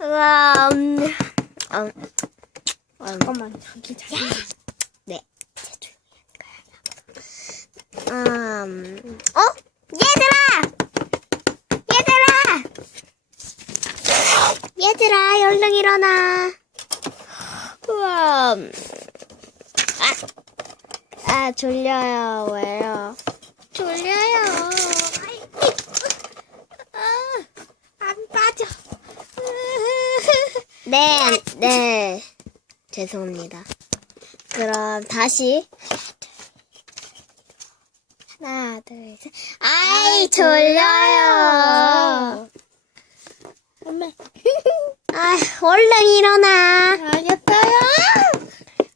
음, 음, 음, 잠깐만 저기 자기. 네. 음, 어? 얘들아! 얘들아! 얘들아, 얼른 일어나. 우와. 음. 아, 아, 졸려요. 왜요? 졸려요. 아, 안 빠져. 네, 안- 네. 죄송합니다. 그럼 다시. 하나, 둘, 셋. 아이, 졸려요. 엄마. 아, 얼른 일어나. 알겠어요.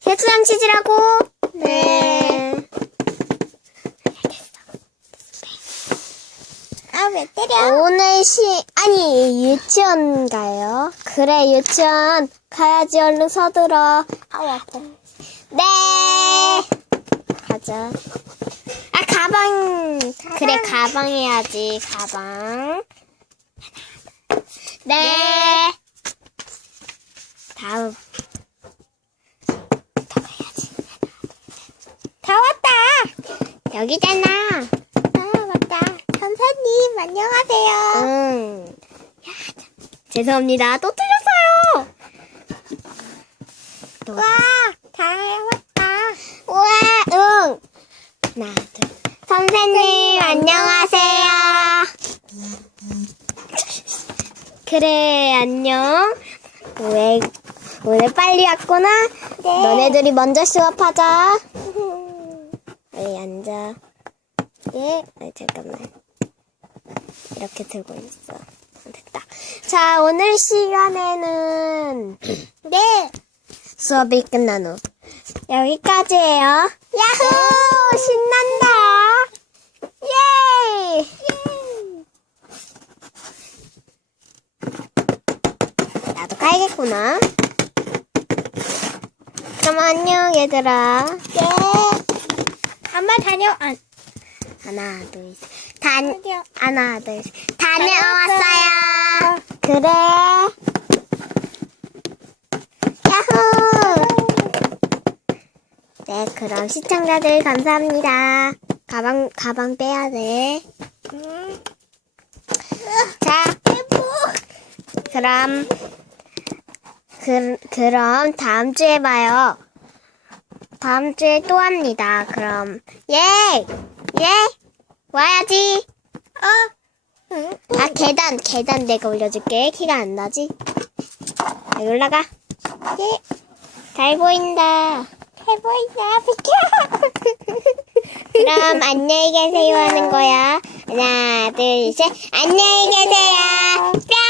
세수장 치지라고. 네. 아 왜 때려? 오늘 시, 아니, 유치원 가요. 그래, 유치원 가야지. 얼른 서들어. 아 아파. 네. 가자. 아, 가방. 그래, 가방 해야지. 가방. 네. 다음. 다 왔다. 여기잖아. 안녕하세요. 응. 죄송합니다. 또 틀렸어요. 또. 와, 다 왔다. 우와, 응. 하나, 둘. 선생님, 안녕하세요. 그래, 안녕. 왜, 오늘 빨리 왔구나? 너네들이 먼저 수업하자. 여기 앉아. 예, 아, 잠깐만. 이렇게 들고 있어. 됐다. 자, 오늘 시간에는 네. 수업이 끝난 후 여기까지예요. 야호! 신난다. 예! 나도 가야겠구나. 그럼 안녕 얘들아. 네. 엄마 다녀. 아, 하나 둘 셋. 단 다녀. 하나 둘 셋. 다녀왔어요. 그래. 야호! 네, 그럼 시청자들 감사합니다. 가방, 가방 빼야 돼. 음. 자, 그럼, 그, 그럼 다음 주에 봐요. 다음 주에 또 합니다. 그럼, 예! 예! 와야지! 어? 응. 아, 계단, 계단 내가 올려줄게. 키가 안 나지? 여기 올라가. 예. 잘 보인다. 잘 보인다. 비켜. 그럼 안녕히 계세요 하는 거야. 하나, 둘, 셋. 안녕히 계세요. 뿅!